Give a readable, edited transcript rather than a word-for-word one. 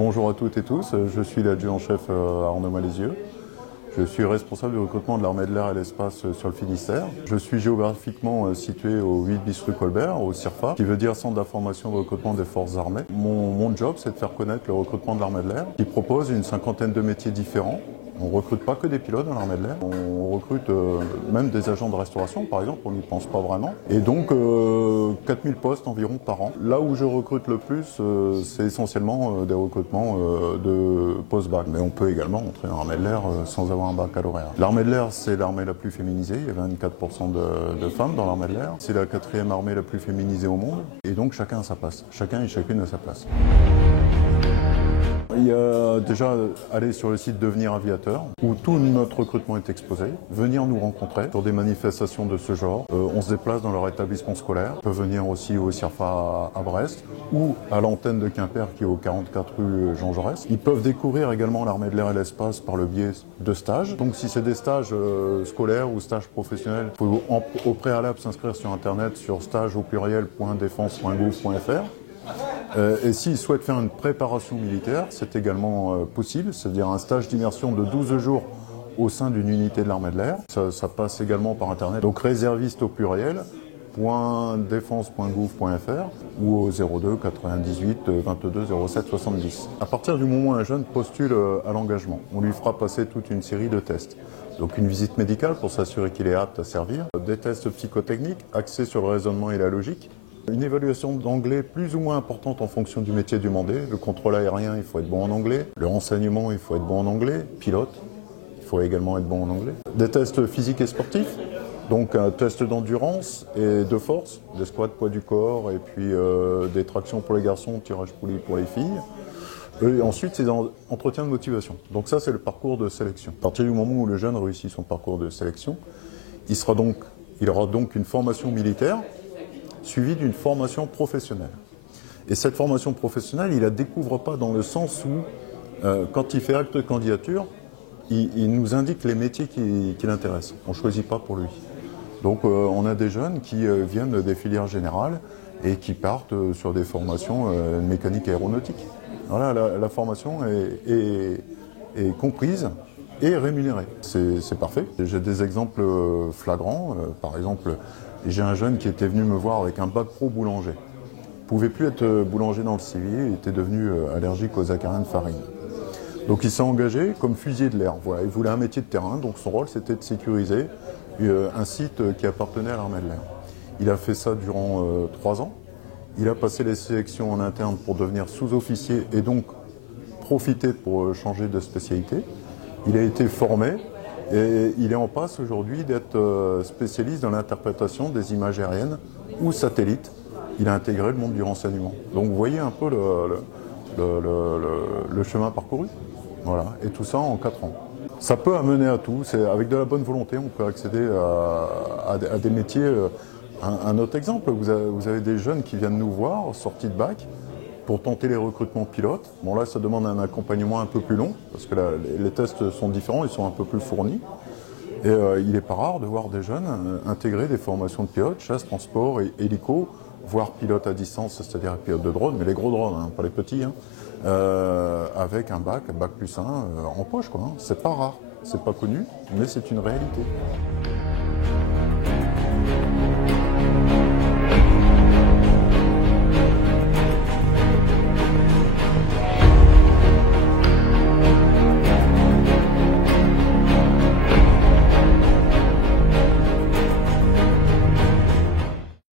Bonjour à toutes et tous, je suis l'adjudant-chef Arnaud Malézieux. Je suis responsable du recrutement de l'armée de l'air et l'espace sur le Finistère. Je suis géographiquement situé au 8 bis rue Colbert, au CIRFA, qui veut dire Centre d'information de recrutement des forces armées. Mon job, c'est de faire connaître le recrutement de l'armée de l'air, qui propose une cinquantaine de métiers différents. On ne recrute pas que des pilotes dans l'armée de l'air, on recrute même des agents de restauration par exemple, on n'y pense pas vraiment. Et donc 4000 postes environ par an. Là où je recrute le plus, c'est essentiellement des recrutements de post-bac. Mais on peut également entrer dans l'armée de l'air sans avoir un baccalauréat. L'armée de l'air, c'est l'armée la plus féminisée, il y a 24% de femmes dans l'armée de l'air. C'est la 4e armée la plus féminisée au monde. Et donc chacun a sa place, chacun et chacune a sa place. Il y a déjà aller sur le site Devenir Aviateur, où tout notre recrutement est exposé, venir nous rencontrer sur des manifestations de ce genre. On se déplace dans leur établissement scolaire, on peut venir aussi au CIRFA à Brest, ou à l'antenne de Quimper qui est au 44 rue Jean Jaurès. Ils peuvent découvrir également l'armée de l'air et l'espace par le biais de stages. Donc si c'est des stages scolaires ou stages professionnels, il faut au préalable s'inscrire sur internet sur stage.défense.gouv.fr. Et s'ils souhaitent faire une préparation militaire, c'est également possible, c'est-à-dire un stage d'immersion de 12 jours au sein d'une unité de l'armée de l'air. Ça passe également par internet. Donc réserviste au pluriel, .défense.gouv.fr ou au 02 98 22 07 70. À partir du moment où un jeune postule à l'engagement, on lui fera passer toute une série de tests. Donc une visite médicale pour s'assurer qu'il est apte à servir, des tests psychotechniques axés sur le raisonnement et la logique, une évaluation d'anglais plus ou moins importante en fonction du métier demandé. Le contrôle aérien, il faut être bon en anglais. Le renseignement, il faut être bon en anglais. Pilote, il faut également être bon en anglais. Des tests physiques et sportifs, donc un test d'endurance et de force, des squats poids du corps et puis des tractions pour les garçons, tirage poulie pour les filles. Et ensuite, c'est entretien de motivation. Donc ça, c'est le parcours de sélection. À partir du moment où le jeune réussit son parcours de sélection, il aura donc une formation militaire suivi d'une formation professionnelle. Et cette formation professionnelle, il ne la découvre pas dans le sens où, quand il fait acte de candidature, il nous indique les métiers qui l'intéressent. On ne choisit pas pour lui. Donc on a des jeunes qui viennent des filières générales et qui partent sur des formations mécaniques et aéronautiques. Voilà, la formation est comprise et rémunérée. C'est parfait. J'ai des exemples flagrants. Par exemple, j'ai un jeune qui était venu me voir avec un bac pro boulanger. Il ne pouvait plus être boulanger dans le civil, il était devenu allergique aux acariens de farine. Donc il s'est engagé comme fusilier de l'air. Voilà, il voulait un métier de terrain, donc son rôle c'était de sécuriser un site qui appartenait à l'armée de l'air. Il a fait ça durant 3 ans. Il a passé les sélections en interne pour devenir sous-officier et donc profiter pour changer de spécialité. Il a été formé. Et il est en passe aujourd'hui d'être spécialiste dans l'interprétation des images aériennes ou satellites. Il a intégré le monde du renseignement. Donc vous voyez un peu le chemin parcouru. Voilà. Et tout ça en 4 ans. Ça peut amener à tout. Avec de la bonne volonté, on peut accéder à des métiers. Un autre exemple, vous avez des jeunes qui viennent nous voir, sortis de bac, pour tenter les recrutements pilotes. Bon là, ça demande un accompagnement un peu plus long, parce que les tests sont différents, ils sont un peu plus fournis. Et il n'est pas rare de voir des jeunes intégrer des formations de pilotes, chasse, transport, et hélico, voire pilote à distance, c'est-à-dire pilote de drone, mais les gros drones, hein, pas les petits, hein, avec un bac plus 1 en poche, quoi. Hein. C'est pas rare, c'est pas connu, mais c'est une réalité.